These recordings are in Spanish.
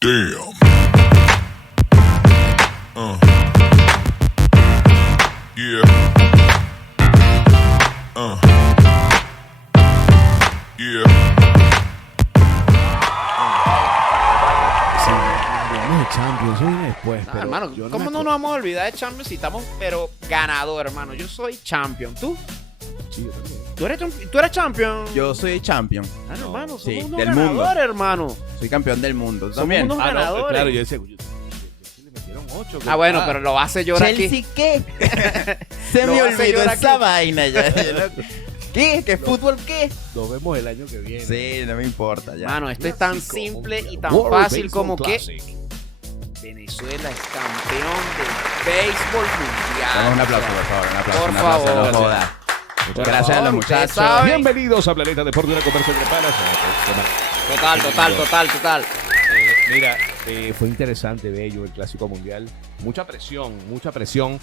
Damn. Yeah. Yeah. Hablamos de Champions, eso viene después. No, pero hermano, yo ¿cómo no nos vamos a olvidar de Champions si estamos, pero ganador, hermano? Yo soy champion. ¿Tú? Sí, yo también. ¿Tú eres champion? Yo soy champion. Ah, no, hermano, somos Sí, unos del ganadores, mundo. hermano. Soy campeón del mundo. ¿Tú Somos también? unos ganadores. Claro, yo decía, le metieron 8. Ah, bueno, pero lo hace llorar aquí. ¿Chelsea qué? Se Lo me hace olvidó llorar esa aquí. vaina ya. ¿Qué? ¿Qué fútbol qué? Nos vemos el año que viene. Sí, no me importa ya. Mano, esto es tan Clásico simple y mundial. tan World fácil Baseball como que Classic. Venezuela es campeón del béisbol mundial. Vamos, un aplauso, O sea, por favor, un aplauso. por un aplauso, favor. no jodas. Por Gracias a los favor, ustedes muchachos. saben. Bienvenidos a Planeta Deporte, una conversación de panas. Total. Mira, fue interesante, bello, el Clásico Mundial. Mucha presión.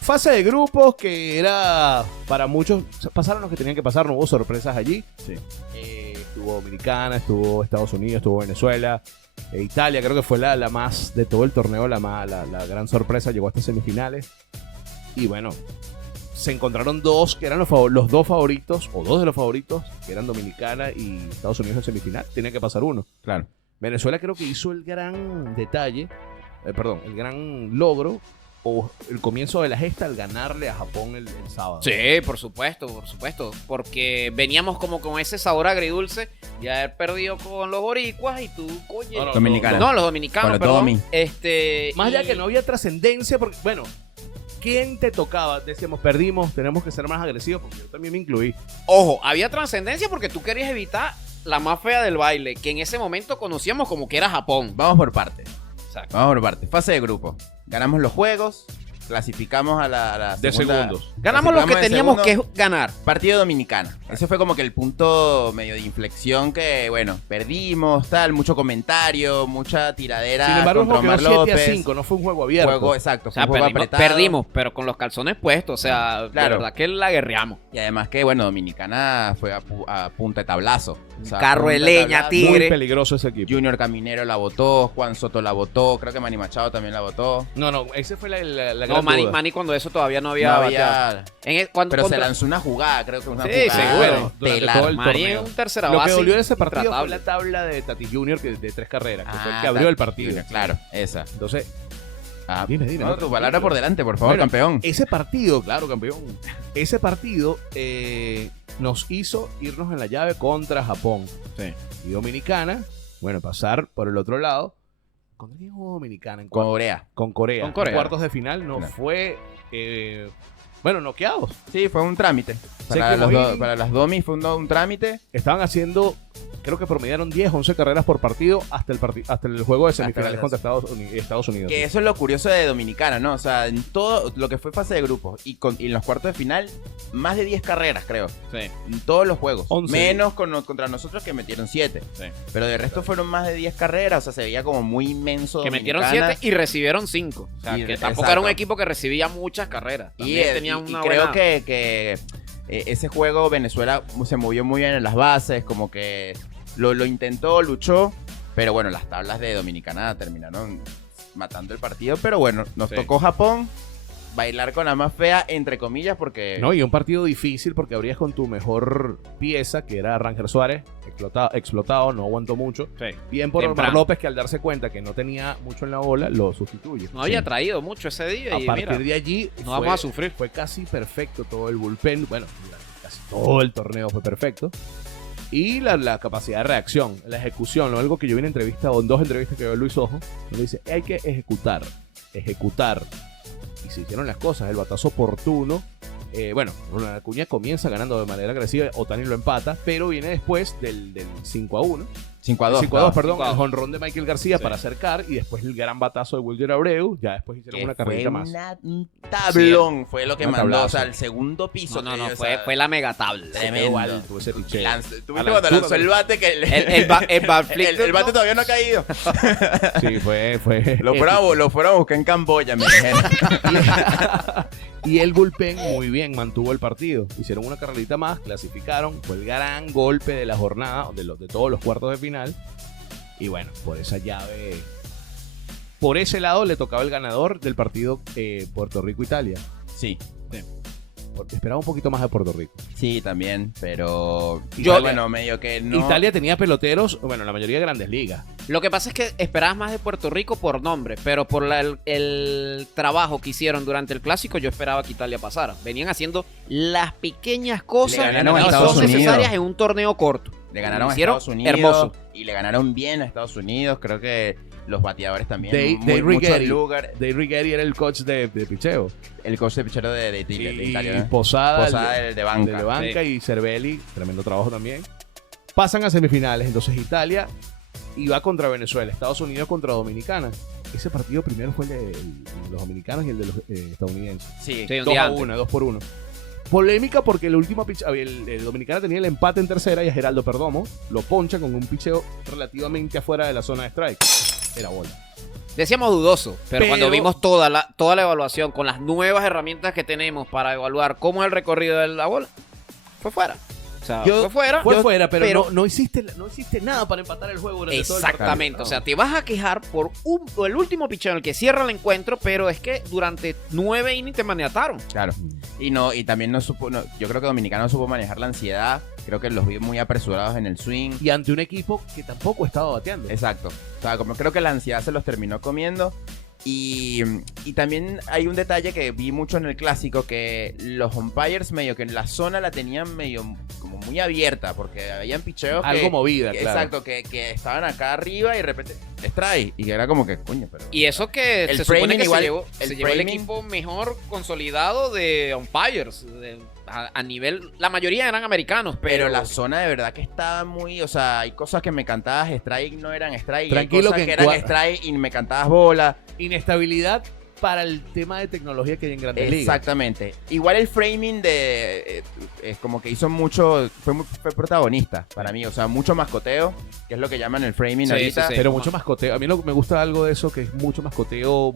Fase de grupos que era para muchos, pasaron los que tenían que pasar, no hubo sorpresas allí. Sí. Estuvo Dominicana, estuvo Estados Unidos, estuvo Venezuela, Italia, creo que fue la más de todo el torneo, la gran sorpresa, llegó hasta semifinales. Y bueno, se encontraron dos que eran los dos favoritos, o dos de los favoritos, que eran Dominicana y Estados Unidos en semifinal. Tenía que pasar uno. Claro. Venezuela creo que hizo el gran detalle, el gran logro, o el comienzo de la gesta al ganarle a Japón el sábado. Sí, por supuesto. Porque veníamos como con ese sabor agridulce de haber perdido con los boricuas y tú, oye. No, no, Dominicana. No, los dominicanos, Con los perdón. domi. Más allá y- que no había trascendencia, porque, bueno, ¿quién te tocaba? Decíamos, perdimos, tenemos que ser más agresivos, porque yo también me incluí. Ojo, había trascendencia porque tú querías evitar la más fea del baile, que en ese momento conocíamos como que era Japón. Vamos por partes. Exacto. Vamos por partes. Fase de grupo. Ganamos los juegos. Clasificamos a la De segunda- segundos. Ganamos lo que clasificamos de teníamos segundo. que ganar. Partido Dominicana. Ese fue como que el punto medio de inflexión que, bueno, perdimos, tal, mucho comentario, mucha tiradera Sin embargo, contra quedó Omar 7-5, López. no fue un juego abierto. Juego, exacto, O fue sea, un juego apretado. perdimos, pero con los calzones puestos. O sea, Claro. de verdad que la guerreamos. Y además que, bueno, Dominicana fue a punta de tablazo. O sea, Carro de punta de leña, tablazo. tigre. Muy peligroso ese equipo. Junior Caminero la votó, Juan Soto la votó, creo que Manny Machado también la votó. No, ese fue la No, gran Manny, duda. Manny cuando eso todavía no había No bateado. había... Cuando Pero se contra- lanzó una jugada, creo que una Sí, jugada. seguro. Durante estelar. todo el Manny torneo. es un tercera Lo base. que volvió de ese partido fue intratable. la tabla de Tati Junior de 3 carreras, que fue el Ah, que abrió el partido. Junior, claro, esa. Entonces, Ah, Dime, no, tu palabra por delante, por favor, Bueno, campeón. ese partido, claro, campeón. Ese partido nos hizo irnos en la llave contra Japón. Sí. Y Dominicana, bueno, pasar por el otro lado. ¿Contra quién jugó Dominicana? Corea. Con Corea. Con Corea. En cuartos de final no No. fue, noqueados. Sí, fue un trámite. Sé Para, que los hoy- para las domis fue un trámite. Estaban haciendo, creo que promediaron 10, 11 carreras por partido hasta el juego de semifinales las- contra Estados Unidos. Que eso es lo curioso de Dominicana, ¿no? O sea, en todo lo que fue fase de grupos y en los cuartos de final, más de 10 carreras, creo. Sí. En todos los juegos. 11. Menos contra nosotros que metieron 7. Sí. Pero de resto fueron más de 10 carreras. O sea, se veía como muy inmenso. Que metieron Dominicana. 7 y recibieron 5. O sea, Y- que tampoco exacto. era un equipo que recibía muchas carreras. Y, También tenía y una creo buena... que ese juego Venezuela se movió muy bien en las bases, como que lo intentó, luchó, pero bueno, las tablas de Dominicana terminaron matando el partido, pero bueno, nos Sí. tocó Japón bailar con la más fea, entre comillas, porque... No, y un partido difícil porque abrías con tu mejor pieza, que era Ranger Suárez, explotado, no aguantó mucho. Sí. Bien por Omar Temprano. López, que al darse cuenta que no tenía mucho en la bola, lo sustituye. No había traído mucho ese día A y partir mira, de allí no vamos a sufrir. fue casi perfecto todo el bullpen. Bueno, casi todo el torneo fue perfecto. Y la capacidad de reacción, la ejecución, ¿no? Algo que yo vi en en 2 entrevistas que dio Luis Ojo, donde dice, hay que ejecutar. Y se hicieron las cosas, el batazo oportuno. Ronald Acuña comienza ganando de manera agresiva, Otani lo empata, pero viene después del 5-1. 5-2. 5-2, perdón, 5-2. el jonrón de Michael García Sí. para acercar y después el gran batazo de Wilder Abreu. Ya después hicieron una carrerita más. Un tablón, fue lo que Una mandó, tablazo. o sea, el segundo piso. No, que, o fue, sea, fue la mega tabla. tremendo. Alto ese picheo. ¿Tú A viste la cuando altura lanzó el bate que El backflip el bate todavía no ha caído? Sí, fue. Lo fueron a buscar en Camboya, me dijeron. Y el bullpen muy bien mantuvo el partido. Hicieron una carrerita más, clasificaron. Fue el gran golpe de la jornada, de todos los cuartos de final. Y bueno, por esa llave, por ese lado le tocaba el ganador del partido Puerto Rico-Italia. Sí. Esperaba un poquito más de Puerto Rico. Sí, también, pero Yo- bueno, medio que no. Italia tenía peloteros, bueno, la mayoría de grandes ligas. Lo que pasa es que esperabas más de Puerto Rico por nombre, pero por el trabajo que hicieron durante el clásico, yo esperaba que Italia pasara. Venían haciendo las pequeñas cosas Le ganaron que a son Estados necesarias Unidos. en un torneo corto. Le ganaron Lo a hicieron Estados Unidos hermoso. y le ganaron bien a Estados Unidos. Creo que los bateadores también. Dave mucho Righetti. lugar. Dave Righetti era el coach de picheo. El coach de pichero de Italia. de Italia, Y ¿no? Posada, Posada, el de banca. el de banca y Cervelli, tremendo trabajo también. Pasan a semifinales, entonces Italia iba contra Venezuela, Estados Unidos contra Dominicana. Ese partido primero fue el de los dominicanos y el de los estadounidenses. Sí, Sí, un 2 día a antes. 1, 2 por 1. Polémica porque el último el Dominicana tenía el empate en tercera y a Geraldo Perdomo lo poncha con un picheo relativamente afuera de la zona de strike. Era bola. Decíamos dudoso, pero Pero- cuando vimos toda la evaluación con las nuevas herramientas que tenemos para evaluar cómo es el recorrido de la bola, fue fuera. O sea, Yo- fue fuera. Fue fuera, pero, pero- no hiciste nada para empatar el juego durante todo el partido. Exactamente, o sea, te vas a quejar por el último picheo en el que cierra el encuentro, pero es que durante 9 innings te maniataron. Claro. Y también no supo. Yo creo que Dominicano no supo manejar la ansiedad. Creo que los vi muy apresurados en el swing. Y ante un equipo que tampoco estaba bateando. Exacto. O sea, como creo que la ansiedad se los terminó comiendo. Y también hay un detalle que vi mucho en el clásico, que los umpires medio que en la zona la tenían medio como muy abierta, porque habían picheos Algo movida, claro. Exacto, que estaban acá arriba y de repente strike. Y era como que, coño, pero... Y eso que El se supone framing que igual- se llevó el framing- equipo mejor consolidado de umpires. A nivel, la mayoría eran americanos, Pero la zona de verdad que estaba muy... O sea, hay cosas que me cantabas strike no eran strike. Tranquilo hay cosas que que en eran strike y me cantabas bola. Inestabilidad para el tema de tecnología que hay en Grandes Ligas. Exactamente. Igual el framing de... es como que hizo mucho... Fue protagonista para mí. O sea, mucho mascoteo, que es lo que llaman el framing Sí, ahorita. sí, sí. Pero mucho mascoteo. A mí me gusta algo de eso que es mucho mascoteo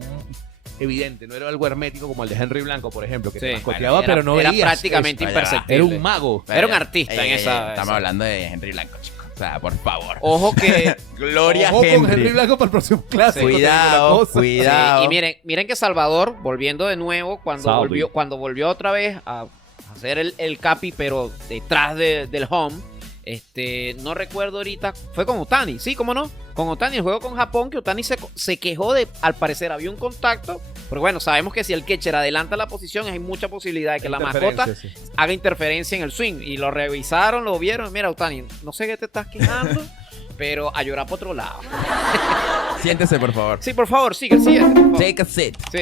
evidente. No era algo hermético como el de Henry Blanco, por ejemplo, que Sí, te mascoteaba, bueno, pero no era veías prácticamente eso. imperceptible. Era un mago. Era un artista en esa- Estamos esa- hablando de Henry Blanco, chicos. O sea, por favor. Ojo que Gloria Ojo con Henry. Henry Blanco para el próximo clásico. te digo Cuidado, una cosa. cuidado. Sí, y miren que Salvador, volviendo de nuevo, Salvi. cuando volvió otra vez a hacer el capi, pero detrás del home, no recuerdo ahorita, fue con Otani, sí, cómo no, con Otani, el juego con Japón, que Otani se quejó de, al parecer había un contacto, pero bueno, sabemos que si el catcher adelanta la posición, hay mucha posibilidad de que la mascota Interferencia, sí. haga interferencia en el swing, y lo revisaron, lo vieron, mira Otani, no sé qué te estás quejando, pero a llorar por otro lado. Siéntese, por favor. Sí, por favor, sigue, sigue. por favor. Take a sit. Sí.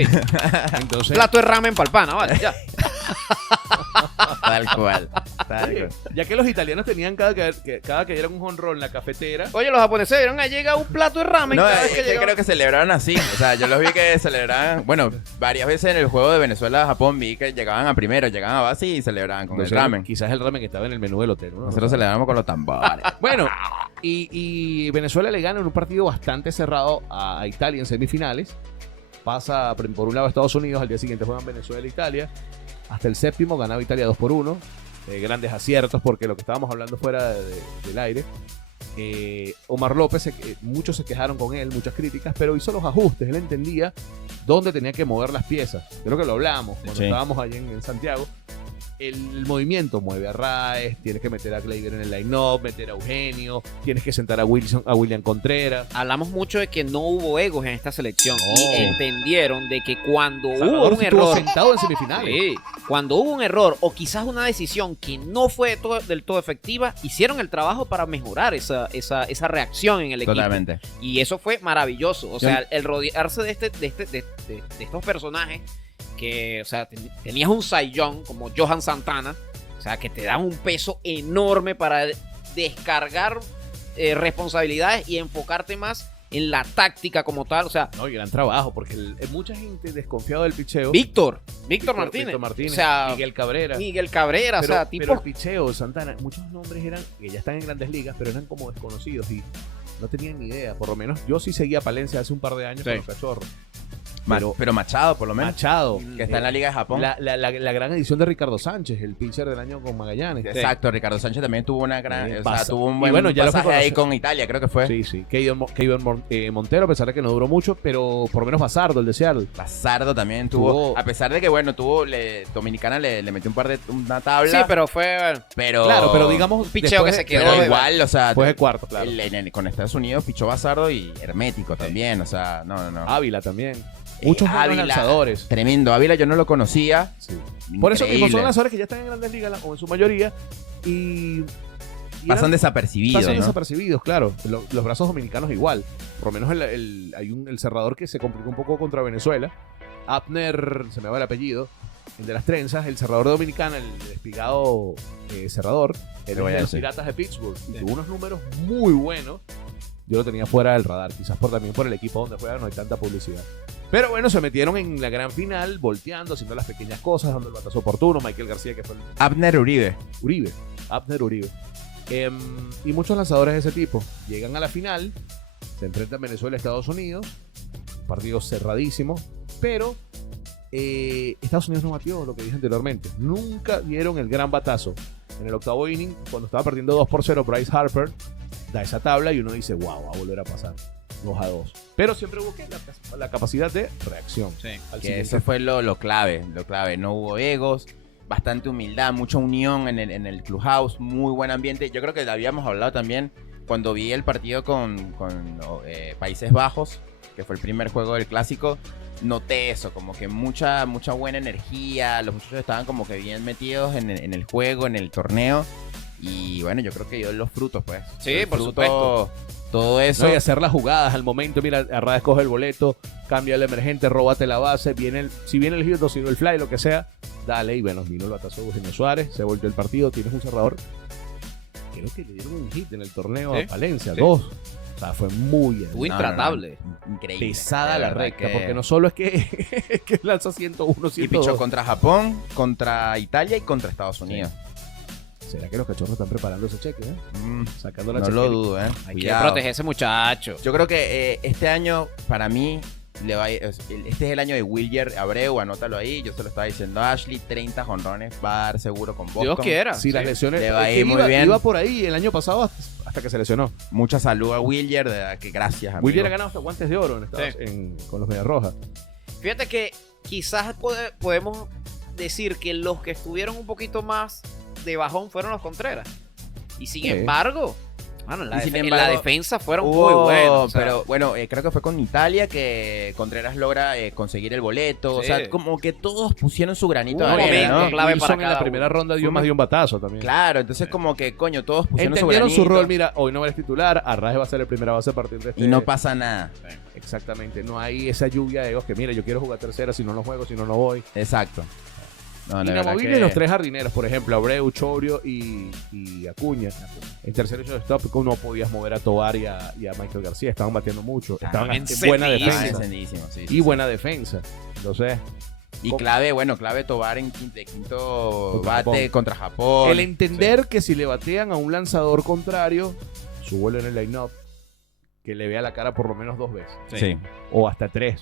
Entonces, Plato de ramen palpana, vale, ya. Tal cual. Tal cual. ya que los italianos tenían cada que dieran un jonrón en la cafetera, Oye, los japoneses vieron a llega un plato de ramen No, cada vez es que que llegaba. creo que celebraron así. O sea, yo los vi que celebraban. Bueno, varias veces en el juego de Venezuela-Japón vi que llegaban a primero, llegaban a base y celebraban con el nosotros- ramen. quizás el ramen que estaba en el menú del hotel. ¿no? Nosotros celebramos con los tambores. Bueno, y Venezuela le gana en un partido bastante cerrado a Italia en semifinales. Pasa por un lado a Estados Unidos, al día siguiente juegan Venezuela e Italia. Hasta el séptimo ganaba Italia 2-1. Grandes aciertos, porque lo que estábamos hablando fuera del aire. Omar López, muchos se quejaron con él, muchas críticas, pero hizo los ajustes. Él entendía dónde tenía que mover las piezas. Creo que lo hablamos cuando Sí. estábamos allí en Santiago. El movimiento mueve a Raes, tienes que meter a Gleyber en el line-up, meter a Eugenio, tienes que sentar a William Contreras. Hablamos mucho de que no hubo egos en esta selección No. y entendieron de que cuando Salvador hubo un sí estuvo error, sentado en semifinales. sí, cuando hubo un error o quizás una decisión que no fue del todo efectiva, hicieron el trabajo para mejorar esa reacción en el equipo. Totalmente. Y eso fue maravilloso. O sea, el rodearse de estos personajes que, o sea, tenías un Cy Young como Johan Santana, o sea, que te dan un peso enorme para descargar responsabilidades y enfocarte más en la táctica como tal. O sea, No, y gran trabajo, porque mucha gente desconfiado del picheo. Víctor Martínez. Víctor Martínez, O sea, Miguel Cabrera. Miguel Cabrera, pero, o sea, pero tipo. el picheo, Santana, muchos nombres eran que ya están en Grandes Ligas, pero eran como desconocidos y no tenían ni idea. Por lo menos yo sí seguía a Palencia hace un par de años Sí. con los Cachorros. Pero Machado, por lo menos. Machado. Que está en la Liga de Japón. La gran edición de Ricardo Sánchez, el pitcher del año con Magallanes. Exacto, Ricardo Sánchez también tuvo una gran. Sí, o sea, tuvo un y buen bueno, ya lo que pasaje ahí conoce- con Italia, creo que fue. Sí, sí. Kevin Montero, a pesar de que no duró mucho, pero por lo menos Bazardo, el de Seattle. Bazardo también tuvo. A pesar de que, bueno, Dominicana le metió una tabla. Sí, pero fue pero. Claro, pero digamos. un picheo que después se de- quedó. Pero de- igual, o sea. Después de cuarto, claro. Con Estados Unidos pichó Bazardo y Hermético también, o sea, no. Ávila también. Muchos buenos Ávila, lanzadores. Tremendo. Ávila yo no lo conocía. Sí. Por eso mismo Increíble. son lanzadores que ya están en grandes ligas, o en su mayoría, y Pasan eran- desapercibidos, pasan ¿no? desapercibidos, claro. Los brazos dominicanos igual. Por lo menos hay el cerrador que se complicó un poco contra Venezuela. Abner, se me va el apellido, el de las trenzas, el cerrador dominicano, el despigado cerrador, el Te voy de a los decir. Piratas de Pittsburgh. Y tuvo unos números muy buenos. Yo lo tenía fuera del radar, quizás también por el equipo donde juega no hay tanta publicidad. Pero bueno, se metieron en la gran final, volteando, haciendo las pequeñas cosas, dando el batazo oportuno. Michael García, que fue el Abner Uribe. Uribe, Abner Uribe. Y muchos lanzadores de ese tipo llegan a la final, se enfrentan Venezuela y Estados Unidos, un partido cerradísimo, pero Estados Unidos no batió, lo que dije anteriormente. Nunca dieron el gran batazo. En el octavo inning, cuando estaba perdiendo 2-0, Bryce Harper da esa tabla y uno dice, wow, va a volver a pasar 2-2. Pero siempre hubo la capacidad de reacción. Sí. Al Que siguiente. eso fue lo clave. No hubo egos, bastante humildad, mucha unión en el clubhouse, muy buen ambiente. Yo creo que habíamos hablado también cuando vi el partido con Países Bajos, que fue el primer juego del clásico. Noté eso, como que mucha buena energía, los muchachos estaban como que bien metidos en el juego, en el torneo. Y bueno, yo creo que dio los frutos, pues. Sí, El por fruto, supuesto. Todo eso. No, y hacer las jugadas al momento. Mira, Arraez coge el boleto, cambia el emergente, róbate la base, si viene el hit o si no el fly, lo que sea, dale. Y bueno, vino el batazo de Eugenio Suárez, se volvió el partido, tienes un cerrador. Creo que le dieron un hit en el torneo Sí, a Palencia, sí. 2. O sea, fue muy Estuvo No, intratable. Increíble. pesada De la verdad recta, que- porque no solo es que, que lanza 101, Y 102. pichó contra Japón, contra Italia y contra Estados Unidos. ¿Será que los cachorros están preparando ese cheque, Sacando la No chequera. lo dudo, Hay que Cuidado. proteger a ese muchacho. Yo creo que este año, para mí, este es el año de Wilyer Abreu, anótalo ahí. Yo se lo estaba diciendo a Ashley, 30 jonrones, va a dar seguro con Boston. Dios quiera. Si las lesiones. Le va a es que ir muy bien. Iba por ahí el año pasado hasta que se lesionó. Mucha salud a Wilyer, de verdad que gracias, amigo. William ha ganado hasta guantes de oro con los Medias Rojas. Fíjate que quizás podemos decir que los que estuvieron un poquito más de bajón fueron los Contreras. Y sin Sí. embargo, mano, en Y sin en embargo, la defensa fueron Hubo- muy buenos. o sea, pero bueno, creo que fue con Italia que Contreras logra conseguir el boleto. O Sí. sea, como que todos pusieron su granito Hubo de un arena, momento ¿no? clave Wilson para en la cada primera uno. ronda dio Fue más una- de un batazo también. Claro, entonces como que, coño, todos pusieron Entendieron su su granito. rol. Mira, hoy no eres titular. Arraez va a ser el primera base a partir de este. Y no pasa nada. Exactamente. No hay esa lluvia de egos que, mira, yo quiero jugar tercera. Si no lo juego, si no, no voy. Exacto. No, la verdad Inamovibles que- los tres jardineros, por ejemplo, Abreu, Chorio y Acuña. En tercer y shortstop no podías mover a Tobar y a Michael García. Estaban batiendo mucho. Estaban en buena encendidísimos. Ah, defensa. encendidísimo, sí, Y sí, buena defensa. Entonces, Y clave Tobar en quinto Contra bate Japón. contra Japón. el entender que si le batean a un lanzador contrario, súbelo en el line-up, que le vea la cara por lo menos 2 veces. Sí. O hasta 3.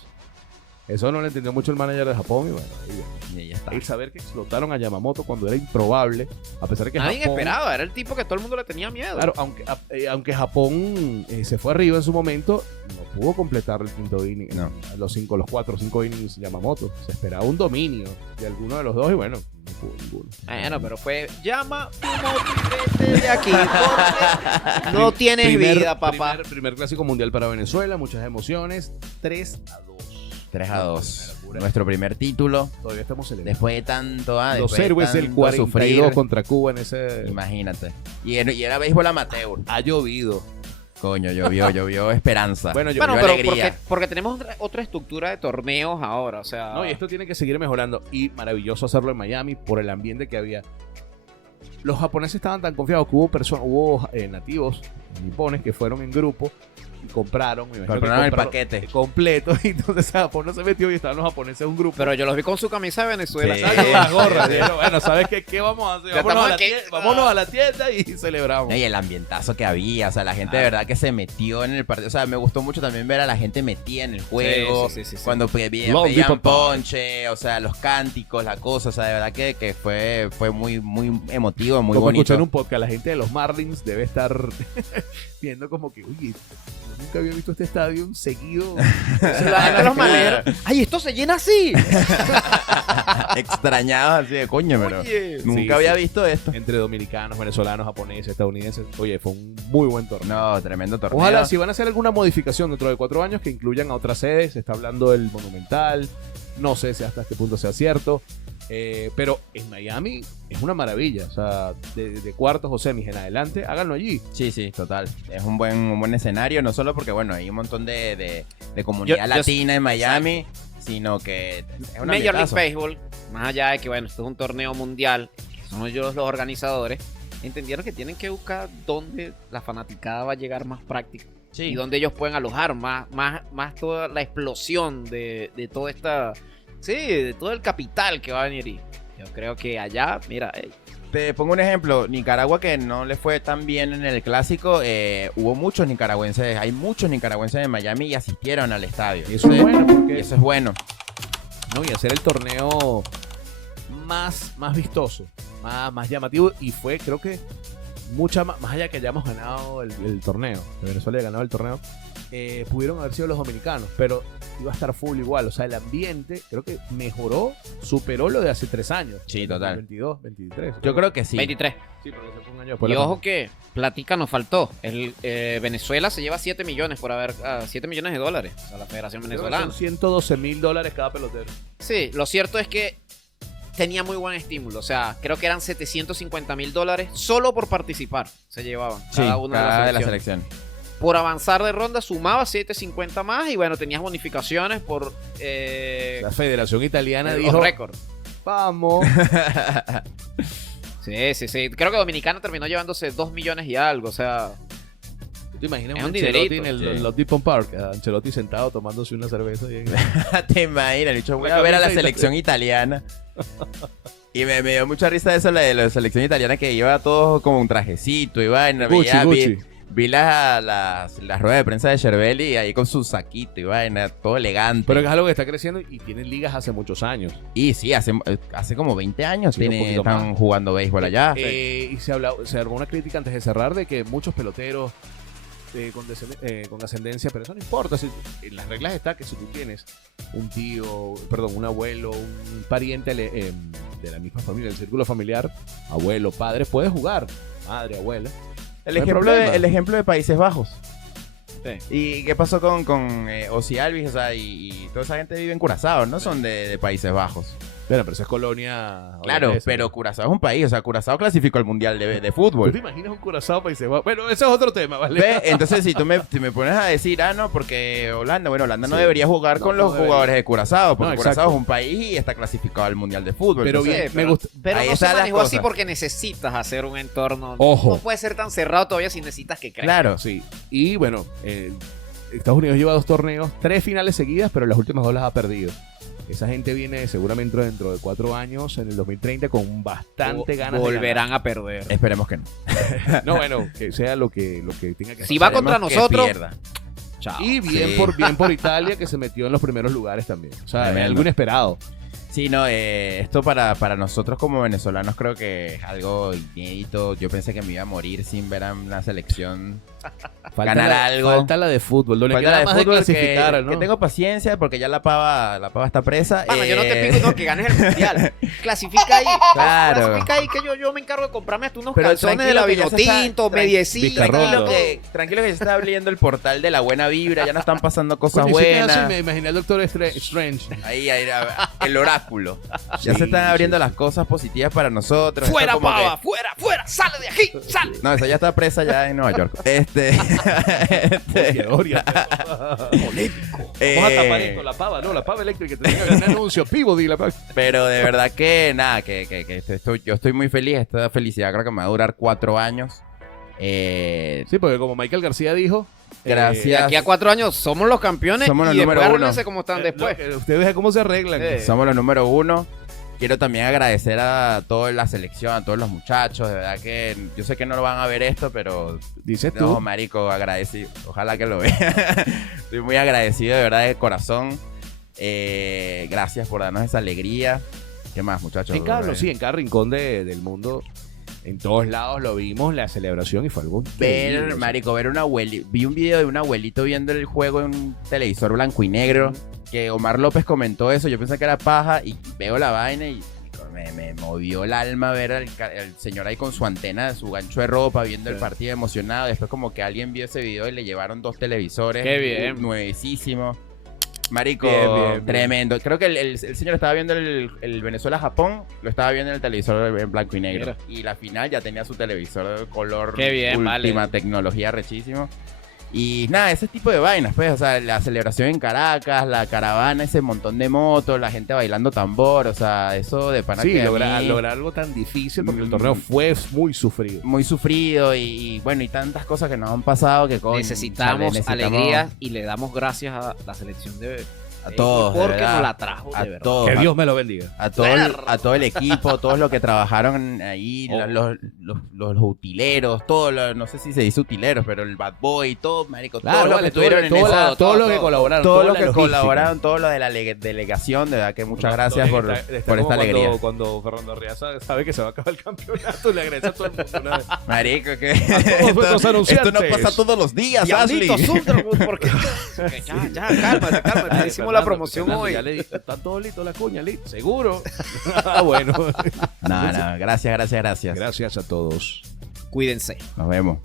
Eso no lo entendió mucho el manager de Japón. Y bueno, ahí viene. Y ya está. El saber que explotaron a Yamamoto cuando era improbable, a pesar de que Nadie Japón, esperaba, era el tipo que todo el mundo le tenía miedo. claro, aunque Japón se fue arriba en su momento, no pudo completar el quinto inning. No. Los 4 o 5 innings Yamamoto. Se esperaba un dominio de alguno de los dos y bueno, no pudo ninguno. Bueno, pero fue llama tu motivete de aquí porque no tienes vida, papá. Primer clásico mundial para Venezuela, muchas emociones. 3-2. 3-2. Una locura. Nuestro primer título. Todavía estamos celebrando. Después de tanto, Los después de héroes del tanto 42 sufrir. contra Cuba en ese. Imagínate. Y era béisbol amateur. Ha llovido. Coño, llovió esperanza. Bueno, yo- Bueno, llovió pero alegría. porque tenemos otra estructura de torneos ahora, o sea... No, y esto tiene que seguir mejorando. Y maravilloso hacerlo en Miami por el ambiente que había. Los japoneses estaban tan confiados que hubo nativos nipones que fueron en grupo y compraron. Me imagino que Compraron el paquete. completo. Y entonces Japón no se metió y estaban los japoneses en un grupo. Pero yo los vi con su camisa de Venezuela. Sí. ¿sabes? Las gorras. Dijeron, bueno, ¿sabes qué vamos a hacer? Ya Vámonos a, la estamos aquí. tienda, vámonos a la tienda y celebramos. Y el ambientazo que había, o sea, la gente de verdad que se metió en el partido. O sea, me gustó mucho también ver a la gente metida en el juego. Sí. Cuando pedían ponche, o sea, los cánticos, la cosa. O sea, de verdad que fue muy, muy emotivo, muy Como escuché bonito. en un podcast, la gente de los Marlins debe estar viendo como que, oye, yo nunca había visto este estadio seguido. La gente de los maleros. ¡Ay, esto se llena así! Extrañados así de coño, pero Oye. nunca Sí, había sí. visto esto. Entre dominicanos, venezolanos, japoneses, estadounidenses. Oye, fue un muy buen torneo. No, tremendo torneo. Ojalá, si van a hacer alguna modificación dentro de 4 años, que incluyan a otras sedes. Se está hablando del Monumental. No sé si hasta qué punto sea cierto. Pero en Miami es una maravilla. O sea, de cuartos o semis en adelante, háganlo allí. Sí, total. Es un buen escenario, no solo porque, bueno, hay un montón de comunidad Yo- latina en Miami, sino que es un Major League ambientazo. Baseball, más allá de que, bueno, esto es un torneo mundial, que son ellos los organizadores, entendieron que tienen que buscar dónde la fanaticada va a llegar más práctica. Sí. Y donde ellos pueden alojar más toda la explosión de toda esta... Sí, de todo el capital que va a venir. Y yo creo que allá, mira, Te pongo un ejemplo, Nicaragua que no le fue tan bien en el clásico, hubo muchos nicaragüenses, hay muchos nicaragüenses en Miami y asistieron al estadio. Y eso es bueno Y porque eso es bueno. ¿no? Y hacer el torneo más vistoso, más llamativo. Y fue, creo que, más allá que hayamos ganado el torneo, que Venezuela haya ganado el torneo, pudieron haber sido los dominicanos, pero iba a estar full igual. O sea, el ambiente creo que mejoró, superó lo de hace 3 años. Sí, total. 22, 23. Yo creo que sí. 23. Sí, pero eso fue un año después. Y ojo que platica nos faltó. Venezuela se lleva 7 millones por haber... $7 millones a la Federación Venezolana. Son $112,000 cada pelotero. Sí, lo cierto es que tenía muy buen estímulo. O sea, creo que eran $750,000 solo por participar. Se llevaban Sí, cada una cada de las selecciones. selecciones. Por avanzar de ronda sumaba 750 más y bueno, tenías bonificaciones por La Federación Italiana los dijo, récords. vamos. Sí. Creo que Dominicana terminó llevándose 2 millones y algo. O sea, ¿Tú te imaginas Es un un Ancelotti dinerito, en sí. el Lotte Park? A Ancelotti sentado tomándose una cerveza. Y Te imaginas, el bicho, voy La a ver a la camisa selección italiana. Y me dio mucha risa eso, la de la selección italiana, que iba todo como un trajecito y vaina. Gucci. Vi las ruedas de prensa de Cervelli ahí con su saquito y vaina, todo elegante. Pero es algo que está creciendo y tienen ligas hace muchos años. Y sí, hace como 20 años Sí, un poquito están más. jugando béisbol allá. Y se armó una crítica antes de cerrar de que muchos peloteros con ascendencia, pero eso no importa. En las reglas está que si tú tienes un abuelo, un pariente de la misma familia, del círculo familiar, abuelo, padre, puedes jugar. Madre, abuela. El no hay ejemplo, problema. el ejemplo de Países Bajos. Sí. ¿Y qué pasó con Ozzy Alvis? O sea, y toda esa gente vive en Curazao, ¿no? Son de Países Bajos. Bueno, pero eso es colonia. Claro, holandesa, pero ¿no? Curazao es un país. O sea, Curazao clasificó al Mundial de ¿Tú Fútbol. te imaginas un Curazao Países Bajos? Bueno, eso es otro tema, ¿vale? ¿Ve? Entonces, si tú me pones a decir, no, porque Holanda no Sí. debería jugar No, con no los debería. jugadores de Curazao, porque No, Curazao exacto. es un país y está clasificado al Mundial de Fútbol. Pero Entonces, bien, pero- me gusta. pero Ahí no se están las manejó así cosas. porque necesitas hacer un entorno. Ojo. No puede ser tan cerrado todavía si necesitas que crezca. Claro. Sí. Y bueno, Estados Unidos lleva 2 torneos, 3 finales seguidas, pero las últimas 2 las ha perdido. Esa gente viene seguramente dentro de 4 años, en el 2030, con bastante ganas Volverán a perder. Esperemos que no. de ganar. No, bueno, que sea lo que tenga que Si pasar. va contra Esperemos que nosotros, pierda. chao. Y bien, Sí. bien por Italia, que se metió en los primeros lugares también. O sea, Tremendo. algo inesperado. Sí, no, esto para nosotros como venezolanos creo que es algo inédito. Yo pensé que me iba a morir sin ver a una selección ganar algo. Falta la de fútbol. Donde Falta queda de más de fútbol clasificar, ¿no? que tengo paciencia porque ya la pava está presa. Mano, yo no te pido no, que ganes el mundial. Clasifica ahí. Claro. Clasifica ahí que yo me encargo de comprarme hasta unos Pero calzones de la tranquilo vino que ya se está- tinto, tran- mediecita. Bicarrondo. Tranquilo que ya se está abriendo el portal de la buena vibra, ya no están pasando cosas Coño, y si queda buenas. así, me imaginé al Doctor Strange. Ahí, el oráculo. Ya Sí, se están abriendo sí, las cosas positivas para nosotros. Esto Fuera, como que- pava, fuera, sale de aquí, sale. No, esa ya está presa ya en Nueva York. Boqueador, Polémico. Eh, Vamos a tapar esto, la pava eléctrica. Te tenga un anuncio, Peabody, la pava. Pero de verdad que nada, yo estoy muy feliz. Esta felicidad creo que me va a durar 4 años. Sí, porque como Michael García dijo, Gracias. De aquí a 4 años somos los campeones Somos los y después número uno. arréglense cómo están después. Ustedes ven cómo se arreglan. Somos los número 1. Quiero también agradecer a toda la selección, a todos los muchachos. De verdad que yo sé que no lo van a ver esto, pero Dices tú. no, marico, agradecido. Ojalá que lo vean. Estoy muy agradecido, de verdad, de corazón. Gracias por darnos esa alegría. ¿Qué más, muchachos? En cada, sí, en cada rincón del mundo, en todos lados lo vimos, la celebración, y fue algo increíble. Ver, marico, ver una abuelita. Vi un video de un abuelito viendo el juego en un televisor blanco y negro. Que Omar López comentó eso. Yo pensé que era paja y veo la vaina y me movió el alma ver al señor ahí con su antena, su gancho de ropa, viendo el partido emocionado. Después como que alguien vio ese video y le llevaron 2 televisores. Qué bien. Nuevecísimos. Marico, Bien. tremendo. Creo que el señor estaba viendo el Venezuela-Japón, lo estaba viendo en el televisor en blanco y negro. Mira. Y la final ya tenía su televisor de color Qué bien, última vale. tecnología, rechísimo. Y nada, ese tipo de vainas, pues, o sea, la celebración en Caracas, la caravana, ese montón de motos, la gente bailando tambor, o sea, eso de pana Sí, que a lograr mí algo tan difícil porque el torneo fue muy sufrido. muy sufrido y bueno, y tantas cosas que nos han pasado que coño, Necesitamos chale, alegría y le damos gracias a la selección a todos, de porque verdad. nos la trajo a de verdad. todos, Que Dios me lo bendiga. a todo el equipo, todos los que trabajaron ahí, Oh. los utileros, todos, no sé si se dice utileros, pero el Bad Boy, todo, marico, Claro, todos los vale, que estuvieron en todo, esa, todo lo que colaboraron. todos toda los la que logística. colaboraron, todos los de la delegación, de verdad que muchas gracias por Está como esta alegría. Cuando Fernando Arriaza sabe que se va a acabar el campeonato, le agradece a todo el mundo una vez. Marico, que todos nuestros esto no anunciantes. pasa todos los días, Ashley. Diablito Sunderwood, porque ya, cálmate. Hicimos la promoción Fernando, hoy. Ya le dije, está todo listo la cuña, listo. ¿Seguro? Ah, bueno. No, gracias. Gracias a todos. Cuídense. Nos vemos.